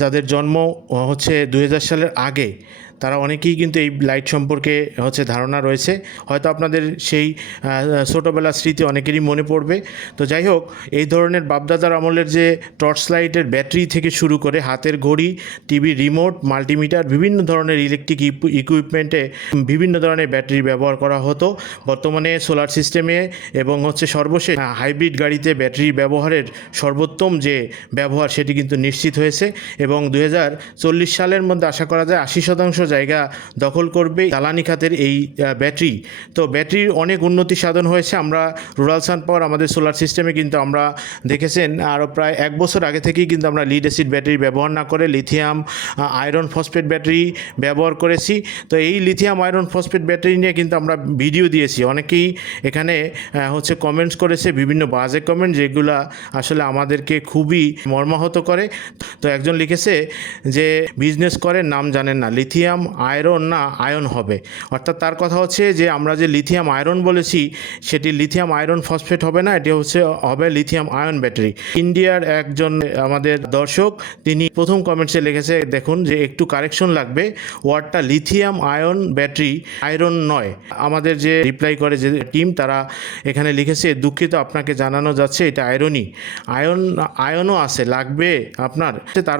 যাদের জন্ম হচ্ছে দু হাজার সালের আগে, তারা অনেকেই কিন্তু এই লাইট সম্পর্কে, হচ্ছে ধারণা রয়েছে। হয়তো আপনাদের সেই ছোটোবেলার স্মৃতি অনেকেরই মনে পড়বে। তো যাই হোক, এই ধরনের বাপদাদার আমলের যে টর্চ লাইটের ব্যাটারি থেকে শুরু করে হাতের ঘড়ি টিভি রিমোট মাল্টিমিটার বিভিন্ন ধরনের ইলেকট্রিক ইকুইপমেন্টে বিভিন্ন ধরনের ব্যাটারি ব্যবহার করা হতো। বর্তমানে সোলার সিস্টেমে এবং হচ্ছে সর্বশেষ হাইব্রিড গাড়িতে ব্যাটারি ব্যবহারের সর্বোত্তম যে ব্যবহার, সেটি কিন্তু নিশ্চিত হয়েছে। এবং দু হাজার চল্লিশ সালের মধ্যে আশা করা যায় আশি শতাংশ জায়গা দখল করবে জ্বালানি খাতের এই ব্যাটারি। তো ব্যাটারির অনেক উন্নতি সাধন হয়েছে। আমরা রুরাল সান পাওয়ার, আমাদের সোলার সিস্টেমে কিন্তু আমরা দেখেছেন আরও প্রায় এক বছর আগে থেকেই কিন্তু আমরা লিড অ্যাসিড ব্যাটারি ব্যবহার না করে লিথিয়াম আয়রন ফসফেট ব্যাটারি ব্যবহার করেছি। তো এই লিথিয়াম, আয়রন ফসফেট ব্যাটারি নিয়ে কিন্তু আমরা ভিডিও দিয়েছি। অনেকেই এখানে হচ্ছে কমেন্টস করেছে, বিভিন্ন বাজে কমেন্ট যেগুলা আসলে আমাদেরকে খুবই মর্মাহত করে। তো একজন লিখেছে যে, বিজনেস করে নাম জানেন না, লিথিয়াম, আয়রন না আয়ন হবে। অর্থাৎ তার কথা হচ্ছে যে, আমরা যে লিথিয়াম আয়রন বলেছি, সেটি লিথিয়াম আয়রন ফসফেট হবে না, এটি হচ্ছে, হবে লিথিয়াম আয়ন ব্যাটারি। ইন্ডিয়ার একজন, আমাদের দর্শক, তিনি প্রথম কমেন্টসে লিখেছে, দেখুন যে, একটু কারেকশন লাগবে। ওয়ার্ডটা লিথিয়াম আয়ন ব্যাটারি, আয়রন নয়। আমাদের যে রিপ্লাই করে যে টিম, তারা এখানে লিখেছে, দুঃখিত, আপনাকে জানানো যাচ্ছে, এটা আয়রনই। আয়ন, আয়নও আছে, লাগবে আপনার।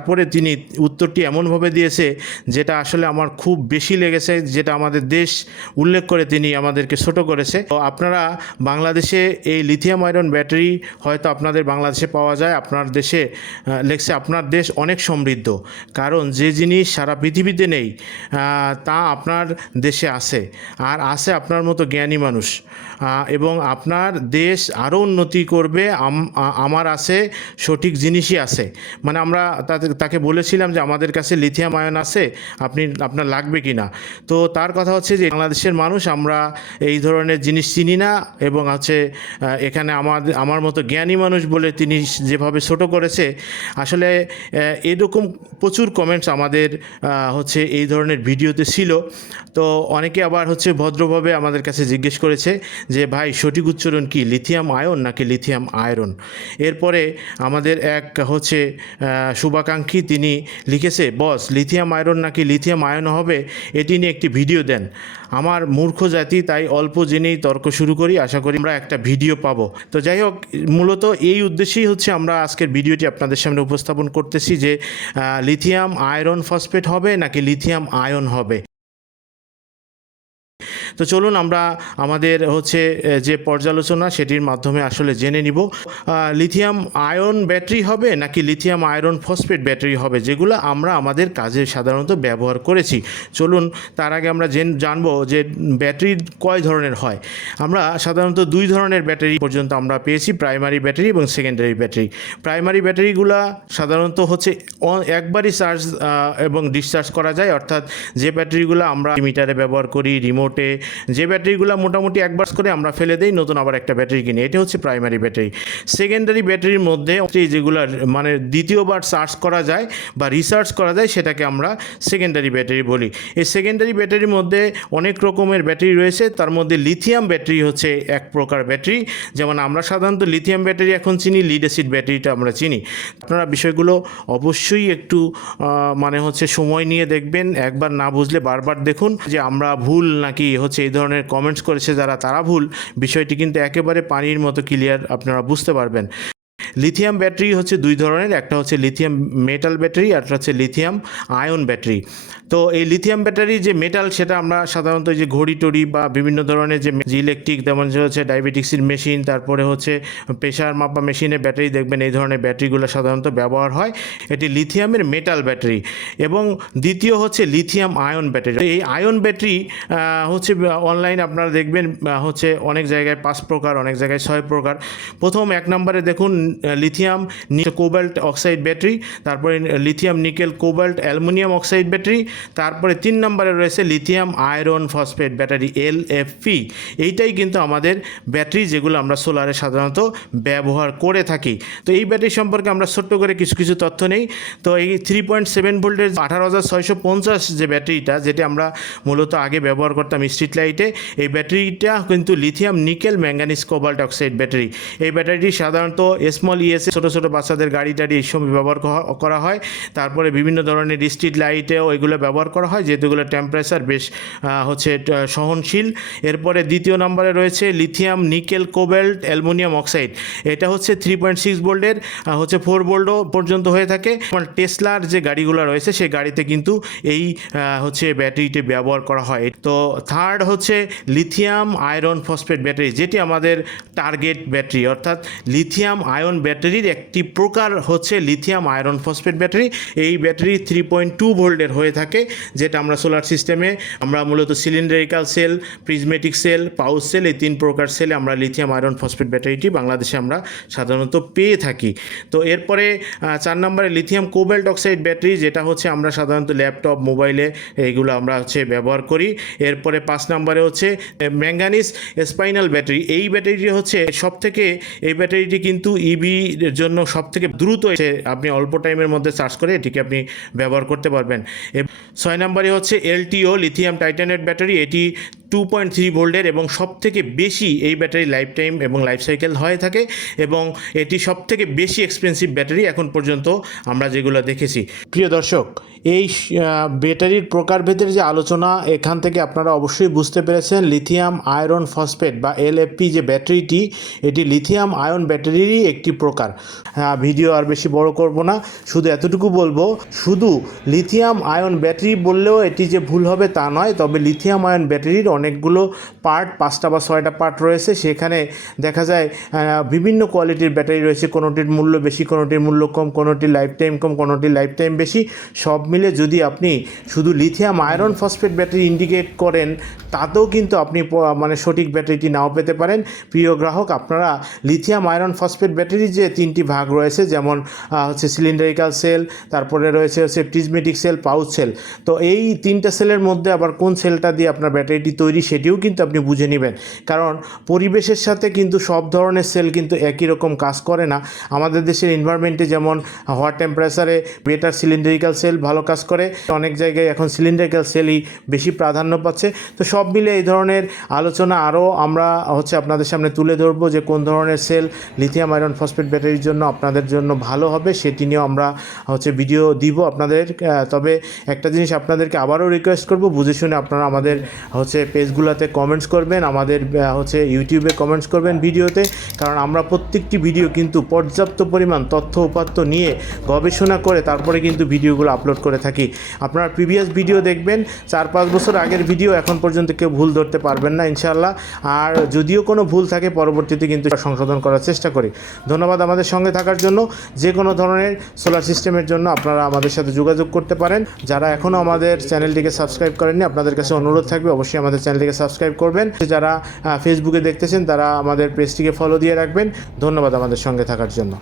তারপরে তিনি উত্তরটি এমনভাবে দিয়েছে যেটা আসলে আমার খুব বেশি লেগেছে, যেটা আমাদের দেশ উল্লেখ করে তিনি আমাদেরকে ছোট করেছে। তো আপনারা বাংলাদেশে এই লিথিয়াম আয়রন ব্যাটারি হয়তো আপনাদের বাংলাদেশে পাওয়া যায়, আপনার দেশে লেখছে আপনার দেশ অনেক সমৃদ্ধ, কারণ যে জিনিস সারা পৃথিবীতে নেই তা আপনার দেশে আছে আর আছে আপনার মতো জ্ঞানী মানুষ। এবং আপনার দেশ আরও উন্নতি করবে আমার আছে, সঠিক জিনিসই আছে। মানে আমরা তাতে- তাকে বলেছিলাম যে আমাদের কাছে লিথিয়াম আয়ন আছে আপনি আপনার লাগবে কি না তো তার কথা হচ্ছে যে বাংলাদেশের মানুষ আমরা এই ধরনের জিনিস চিনি না এবং আহ, এখানে আমাদের আমার মতো জ্ঞানী মানুষ বলে তিনি যেভাবে ছোট করেছে আসলে এরকম প্রচুর কমেন্টস আমাদের হচ্ছে এই ধরনের ভিডিওতে ছিল। তো অনেকে আবার হচ্ছে ভদ্রভাবে আমাদের কাছে জিজ্ঞেস করেছে যে ভাই সঠিক উচ্চারণ কি লিথিয়াম আয়ন নাকি লিথিয়াম আয়রন? এরপরে আমাদের এক হচ্ছে আহ, শুভাকাঙ্ক্ষী তিনি লিখেছে, বস, লিথিয়াম আয়রন নাকি লিথিয়াম আয়ন হবে? এটি নিয়ে একটি ভিডিও দেন। আমার মূর্খ জাতি, তাই অল্প জেনেই তর্ক শুরু করি। আশা করি আমরা একটা ভিডিও পাবো। তো যাই হোক, মূলত এই উদ্দেশ্যেই হচ্ছে আমরা আজকের ভিডিওটি আপনাদের সামনে উপস্থাপন করতেছি যে লিথিয়াম আয়রন ফসফেট হবে নাকি লিথিয়াম আয়ন হবে? তো চলুন আমরা আমাদের হচ্ছে যে পর্যালোচনা সেটির মাধ্যমে আসলে জেনে নিব। লিথিয়াম আয়ন ব্যাটারি হবে নাকি লিথিয়াম আয়রন ফসফেট ব্যাটারি হবে, যেগুলো আমরা আমাদের কাজে সাধারণত ব্যবহার করেছি। চলুন তার আগে আমরা জেন, জানব যে ব্যাটারি কয় ধরনের হয়। আমরা সাধারণত দুই ধরনের ব্যাটারি পর্যন্ত আমরা পেয়েছি, প্রাইমারি ব্যাটারি এবং সেকেন্ডারি ব্যাটারি। প্রাইমারি ব্যাটারিগুলো সাধারণত হচ্ছে একবারই চার্জ এবং ডিসচার্জ করা যায়, অর্থাৎ যে ব্যাটারিগুলো আমরা মিটারে ব্যবহার করি, রিমোটে যে ব্যাটারিগুলো মোটামুটি একবার করে আমরা ফেলে দেই, নতুন আবার একটা ব্যাটারি কিনি। এটা হচ্ছে প্রাইমারি ব্যাটারি সেকেন্ডারি ব্যাটারির মধ্যে যেগুলো মানে দ্বিতীয়বার চার্জ করা যায় বা রিসার্চ করা যায়, সেটাকে আমরা সেকেন্ডারি ব্যাটারি বলি। এই সেকেন্ডারি ব্যাটারির মধ্যে অনেক রকমের ব্যাটারি রয়েছে। তার মধ্যে লিথিয়াম ব্যাটারি হচ্ছে এক প্রকার ব্যাটারি যেমন আমরা সাধারণত লিথিয়াম ব্যাটারি এখন চিনি লিড অ্যাসিড ব্যাটারিটা আমরা চিনি। আপনারা বিষয়গুলো অবশ্যই একটু মানে হচ্ছে সময় নিয়ে দেখবেন। একবার না বুঝলে বারবার দেখুন যে আমরা ভুল নাকি হচ্ছে এই ধরনের কমেন্টস করেছে যারা, তারা ভুল। বিষয়টি কিন্তু একেবারে পানির মতো ক্লিয়ার আপনারা বুঝতে পারবেন। লিথিয়াম ব্যাটারি হচ্ছে দুই ধরনের, একটা হচ্ছে লিথিয়াম মেটাল ব্যাটারি, আর হচ্ছে লিথিয়াম আয়ন ব্যাটারি। তো এই লিথিয়াম ব্যাটারি যে মেটাল, সেটা আমরা সাধারণত যে ঘড়ি টড়ি বা বিভিন্ন ধরনের যে ইলেকট্রিক, যেমন হচ্ছে ডায়াবেটিক্সের মেশিন, তারপরে হচ্ছে প্রেশার মাপা মেশিনে ব্যাটারি, দেখবেন এই ধরনের ব্যাটারিগুলো সাধারণত ব্যবহার হয়। এটি লিথিয়ামের মেটাল ব্যাটারি। এবং দ্বিতীয় হচ্ছে লিথিয়াম আয়ন ব্যাটারি। এই আয়ন ব্যাটারি হচ্ছে অনলাইন আপনারা দেখবেন হচ্ছে অনেক জায়গায় পাঁচ প্রকার, অনেক জায়গায় ছয় প্রকার। প্রথম এক নম্বরে দেখুন লিথিয়াম কোবাল্ট অক্সাইড ব্যাটারি তারপরে lithium nickel cobalt aluminium oxide battery তারপরে তিন নম্বরে রয়েছে lithium iron phosphate battery L F P এইটাই কিন্তু আমাদের ব্যাটারি যেগুলো আমরা সোলারে সাধারণত ব্যবহার করে থাকি। তো এই ব্যাটারি সম্পর্কে আমরা ছোট্ট করে কিছু কিছু তথ্য নেই। তো এই থ্রি পয়েন্ট সেভেন ভোল্টের আঠারো হাজার ছয়শো পঞ্চাশ যে ব্যাটারিটা যেটা আমরা মূলত আগে ব্যবহার করতাম স্ট্রিট লাইটে এই ব্যাটারিটা কিন্তু lithium nickel manganese cobalt oxide battery এই ব্যাটারিটি সাধারণত স্মল ইএসএ ছোটো ছোটো বাচ্চাদের গাড়ি টাড়ি এই সময় ব্যবহার করা হয়। তারপরে বিভিন্ন ধরনের স্ট্রিট লাইটেও এগুলো ব্যবহার করা হয়, যেহেতু এগুলো টেম্পারেচার বেশ হচ্ছে সহনশীল। এরপরে দ্বিতীয় নম্বরে রয়েছে lithium nickel cobalt aluminium oxide এটা হচ্ছে থ্রি পয়েন্ট সিক্স ভোল্টের হচ্ছে ফোর ভোল্টও পর্যন্ত হয়ে থাকে। টেসলার যে গাড়িগুলো রয়েছে সেই গাড়িতে কিন্তু এই হচ্ছে ব্যাটারিটি ব্যবহার করা হয়। তো থার্ড হচ্ছে লিথিয়াম আয়রন ফসফেট ব্যাটারি যেটি আমাদের টার্গেট ব্যাটারি অর্থাৎ লিথিয়াম আয়ন ব্যাটারির একটি প্রকার হচ্ছে লিথিয়াম আয়রন ফসফেট ব্যাটারি। এই ব্যাটারি থ্রি পয়েন্ট টু ভোল্টের হয়ে থাকে, যেটা আমরা সোলার সিস্টেমে, আমরা মূলত cylindrical cell prismatic cell, pouch cell, এই তিন প্রকার সেলে আমরা লিথিয়াম আয়রন ফসফেট ব্যাটারিটি বাংলাদেশে আমরা সাধারণত পেয়ে থাকি। তো এরপরে চার নম্বরে লিথিয়াম কোবাল্ট অক্সাইড ব্যাটারি, যেটা হচ্ছে আমরা সাধারণত ল্যাপটপ, মোবাইলে এইগুলো আমরা হচ্ছে ব্যবহার করি। এরপরে পাঁচ নম্বরে হচ্ছে ম্যাঙ্গানিস স্পাইনাল ব্যাটারি। এই ব্যাটারিটি হচ্ছে সব থেকে এই ব্যাটারিটি কিন্তু ইভির জন্য সব থেকে দ্রুত এসে আপনি অল্প টাইমের মধ্যে চার্জ করে এটিকে আপনি ব্যবহার করতে পারবেন। ছয় নম্বরে হচ্ছে এলটিও লিথিয়াম টাইটানেট ব্যাটারি এটি টু পয়েন্ট থ্রি ভোল্টের এবং সব থেকে বেশি এই ব্যাটারি লাইফ টাইম এবং লাইফ সাইকেল হয়ে থাকে এবং এটি সব থেকে বেশি এক্সপেন্সিভ ব্যাটারি এখন পর্যন্ত আমরা যেগুলো দেখেছি। প্রিয় দর্শক, এই ব্যাটারির প্রকারভেদের যে আলোচনা, এখান থেকে আপনারা অবশ্যই বুঝতে পেরেছেন লিথিয়াম আয়রন ফসফেট বা এলএফপি যে ব্যাটারিটি, এটি লিথিয়াম আয়ন ব্যাটারিরই একটি প্রকার। ভিডিও আর বেশি বড় করব না, শুধু এতটুকু বলব, শুধু লিথিয়াম আয়ন ব্যাটারি বললেও এটি যে ভুল হবে তা নয়, তবে লিথিয়াম আয়ন ব্যাটারির অনেকগুলো পার্ট, পাঁচটা বা ছয়টা পার্ট রয়েছে। সেখানে দেখা যায় বিভিন্ন কোয়ালিটির ব্যাটারি রয়েছে। কোনোটির মূল্য বেশি, কোনোটির মূল্য কম, কোনোটির লাইফ টাইম কম, কোনোটির লাইফ টাইম বেশি। সব মিলে যদি আপনি শুধু lithium iron phosphate battery indicate করেন, তাতেও কিন্তু আপনি মানে সঠিক ব্যাটারিটি নাও পেতে পারেন। প্রিয় গ্রাহক, আপনারা লিথিয়াম আয়রন ফসফেট ব্যাটারির যে তিনটি ভাগ রয়েছে, যেমন হচ্ছে সিলিন্ডারিক্যাল সেল, তারপরে রয়েছে হচ্ছে প্রিজমেটিক সেল, পাউচ সেল। তো এই তিনটা সেলের মধ্যে আবার কোন সেলটা দিয়ে আপনার ব্যাটারিটি তৈরি সেটিও কিন্তু আপনি বুঝে নেবেন। কারণ পরিবেশের সাথে কিন্তু সব ধরনের সেল কিন্তু একই রকম কাজ করে না। আমাদের দেশের এনভায়রনমেন্টে যেমন হট টেম্পারেচারে বেটার সিলিন্ডারিক্যাল সেল ভালো কাজ করে, অনেক জায়গায় এখন সিলিন্ডারিক্যাল সেলই বেশি প্রাধান্য পাচ্ছে। তো সব মিলে এই ধরনের আলোচনা আরও আমরা হচ্ছে আপনাদের সামনে তুলে ধরবো যে কোন ধরনের সেল লিথিয়াম আয়রন ফসফেট ব্যাটারির জন্য আপনাদের জন্য ভালো হবে সেটি নিয়েও আমরা হচ্ছে ভিডিও দিব আপনাদের। তবে একটা জিনিস আপনাদেরকে আবারও রিকোয়েস্ট করব, বুঝে শুনে আপনারা আমাদের হচ্ছে পেজগুলোতে কমেন্টস করবেন, আমাদের হচ্ছে ইউটিউবে কমেন্টস করবেন ভিডিওতে, কারণ আমরা প্রত্যেকটি ভিডিও কিন্তু পর্যাপ্ত পরিমাণ তথ্য উপাত্ত নিয়ে গবেষণা করে তারপরে কিন্তু ভিডিওগুলো আপলোড করে থাকি। আপনারা প্রিভিয়াস ভিডিও দেখবেন, চার পাঁচ বছর আগের ভিডিও এখন পর্যন্ত কেউ ভুল ধরতে পারবেন না, ইনশাআল্লাহ। আর যদিও কোনো ভুল থাকে, পরবর্তীতে কিন্তু সংশোধন করার চেষ্টা করি। ধন্যবাদ আমাদের সঙ্গে থাকার জন্য। যে কোনো ধরনের সোলার সিস্টেমের জন্য আপনারা আমাদের সাথে যোগাযোগ করতে পারেন। যারা এখনও আমাদের চ্যানেলটিকে সাবস্ক্রাইব করেননি, আপনাদের কাছে অনুরোধ থাকবে, অবশ্যই আমাদের চ্যানেলটিকে সাবস্ক্রাইব করবেন। যারা ফেসবুকে দেখতেছেন, তারা আমাদের পেজটিকে ফলো দিয়ে রাখবেন। ধন্যবাদ আমাদের সঙ্গে থাকার জন্য।